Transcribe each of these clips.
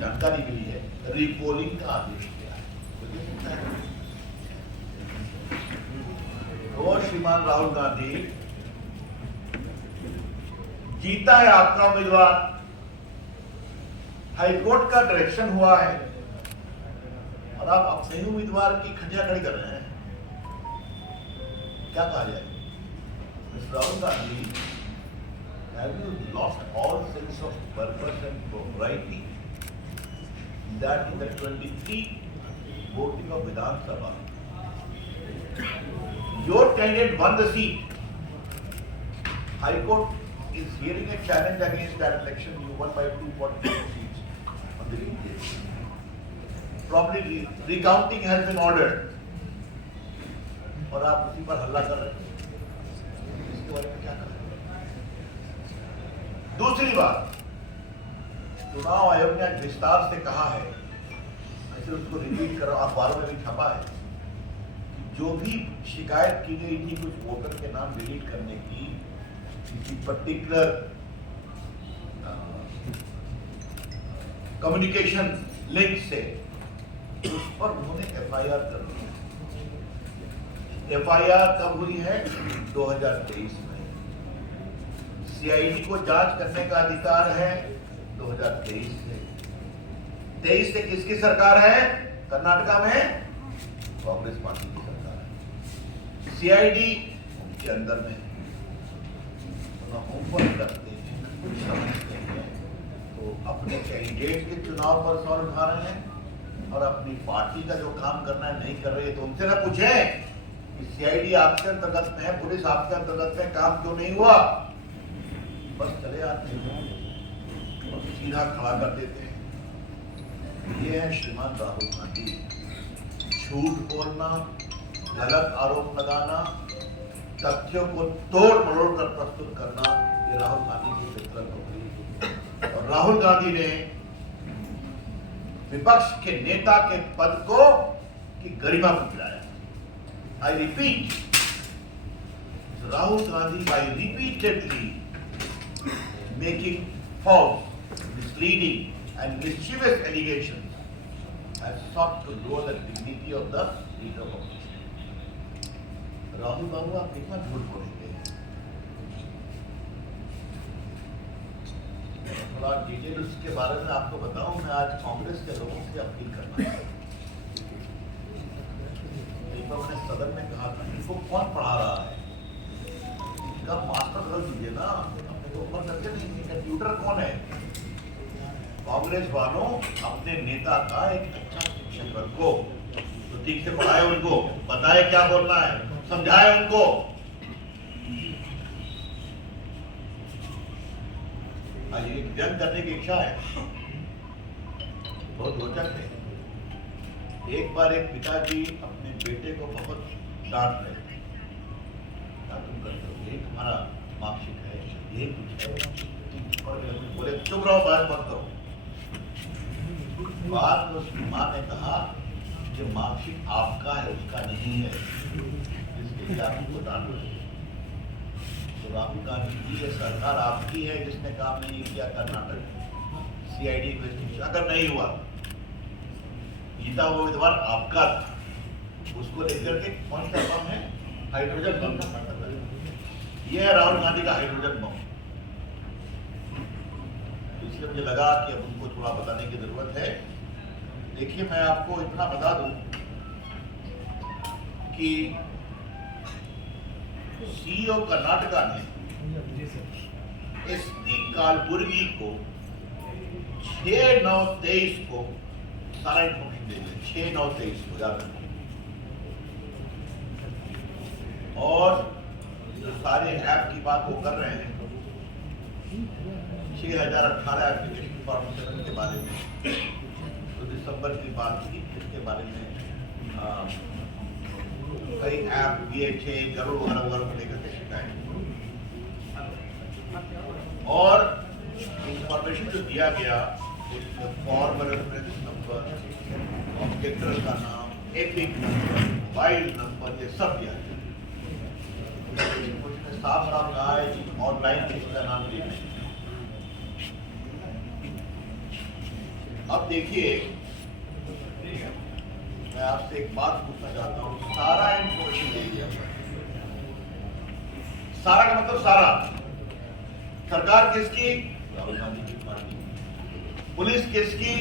जानकारी मिली है, रीपोलिंग का आदेश दिया है। तो श्रीमान राहुल गांधी, जीता है आपका उम्मीदवार, हाईकोर्ट का डायरेक्शन हुआ है और आप अपने ही उम्मीदवार की खटिया खड़ी कर रहे हैं। क्या कहा जाए? Mister Rahul Gandhi, have you lost all sense of purpose and propriety that in the 23 voting of Vidhan Sabha, your candidate won the seat. High Court is hearing a challenge against that election. You won by 244 seats on the lead day. Probably recounting has been ordered. और आप उसी पर हल्ला कर रहे हैं। इसके बारे में क्या करें? दूसरी बात, चुनाव आयोग ने आज विस्तार से कहा है, ऐसे उसको रिपीट करो, अखबारों में भी छपा है, जो भी शिकायत की गई थी कुछ वोटर के नाम डिलीट करने की किसी पर्टिकुलर कम्युनिकेशन लिंक से, उस पर उन्होंने एफआईआर कर दी। एफआईआर कब हुई है? 2023 में। सीआईडी को जांच करने का अधिकार है 2023 से। 23 से किसकी सरकार है? कर्नाटका में कांग्रेस पार्टी की सरकार है। सीआईडी उनके अंदर में होमवर्क करते हैं, कुछ समझते हैं, तो अपने कैंडिडेट के चुनाव पर सवाल उठा रहे हैं और अपनी पार्टी का जो काम करना है नहीं कर रही है। तो उनसे ना पूछें कि सीआईडी आपके अंतर्गत में है, पुलिस आपके अंतर्गत में, काम क्यों नहीं हुआ? बस चले आते हैं और सीधा खड़ा कर देते हैं। ये है श्रीमान राहुल गांधी। झूठ बोलना, गलत आरोप लगाना, तथ्यों को तोड़ मरोड़ कर प्रस्तुत करना, ये राहुल गांधी की फितरत होगी। और राहुल गांधी ने विपक्ष के नेता के पद को की गरिमा को गिराया। I repeat, Rahul Gandhi, by repeatedly making false, misleading and mischievous allegations, has sought to lower the dignity of the leader of opposition. Rahul बाबू, आप कितना झूठ बोलेंगे? थोड़ा डिटेल उसके बारे में आपको बताऊं। मैं आज कांग्रेस के लोगों से अपील करना चाहता हूं। अपने सदन में कहा था, इनको कौन पढ़ा रहा है? इनका मास्टर बदल दीजिए ना, अपने को ऊपर करके नहीं। ट्यूटर कौन है? कांग्रेस वालों, अपने नेता का एक अच्छा शिक्षक रखो, तो ठीक से पढ़ाए, उनको बताए क्या बोलना है, समझाए उनको। आज एक व्यंग करने की इच्छा है, बहुत रोचक है। एक बार एक पिताजी अपने बेटे को बहुत डांट रहे थे। क्या तुम करते हो? ये तुम्हारा मार्कशीट है, ये कुछ है। और बोले चुप रहो, बात मत करो। बाद में उसकी माँ ने कहा कि मार्कशीट आपका है, उसका नहीं है, इसके लिए आप उसको डांट रहे। तो राहुल गांधी जी, ये सरकार आपकी है जिसने काम नहीं किया कर्नाटक। सीआईडी इन्वेस्टिगेशन अगर नहीं हुआ, जीता वो उम्मीदवार आपका था, उसको लेकर के कौन सा बम है? Hydrogen bomb. ये है राहुल गांधी का हाइड्रोजन बम। इसलिए मुझे लगा कि अब उनको थोड़ा बताने की जरूरत है। देखिए, मैं आपको इतना बता दूं कि सीईओ कर्नाटका ने एसपी कालबुर्गी को 6/9/23 को सारा इन्फॉर्मेशन दे दिया। 6/9/23 को याद रखिए। और जो सारे ऐप की बात वो कर रहे हैं, 6018 एप्लीकेशन फॉर्मेशन के बारे में, तो दिसंबर की बात थी, इसके बारे में कई ऐप BHA गरुड़ वगैरह वगैरह को लेकर के शिकायत। और इंफॉर्मेशन जो दिया गया उसमें फॉर्म रेफरेंस नंबर, ऑब्जेक्टर का नाम, एपिक नंबर, मोबाइल नंबर, ये सब दिया गया। उसने साफ साफ कहा है कि ऑनलाइन किसी का नाम ले नहीं। अब देखिए, मैं आपसे एक बात पूछना चाहता हूँ। सारा इंफॉर्मेशन दे दिया, सारा का मतलब सारा। सरकार किसकी? राहुल गांधी की पार्टी। पुलिस किसकी?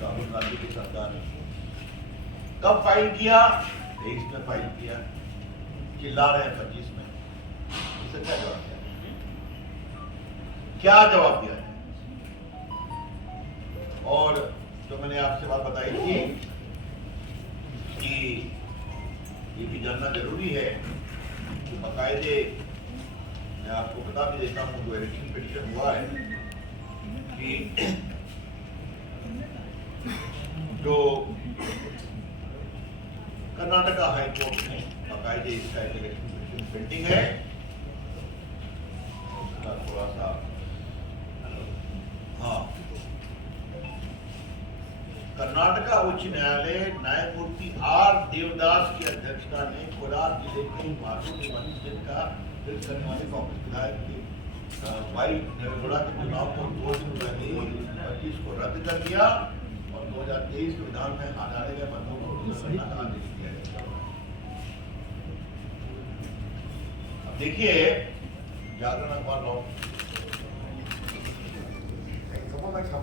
राहुल गांधी की सरकार। कब फाइल किया? 23 में फाइल किया। चिल्ला रहे हैं 25 में। इससे क्या जवाब दिया? क्या जवाब दिया है? और जो मैंने आपसे बात बताई थी कि ये भी जानना जरूरी है कि बाकायदे, मैं आपको बता भी देता हूँ, जो इलेक्शन पिटीशन हुआ है कि जो कर्नाटका हाई कोर्ट में बाकायदे इसका इलेक्शन पिटीशन पेंडिंग है, उसका थोड़ा सा कर्नाटका उच्च न्यायालय न्यायमूर्ति आर देवदास की अध्यक्षता में कोलार जिले के माधु निबंधित का विरोध करने वाले कांग्रेस विधायक की वाई नेवगौड़ा के चुनाव को 2 दिन पहले 25 को रद्द कर दिया और 2023 विधान में डाले गए मतों को करने का आदेश दिया गया। अब देखिए, जागरण अखबार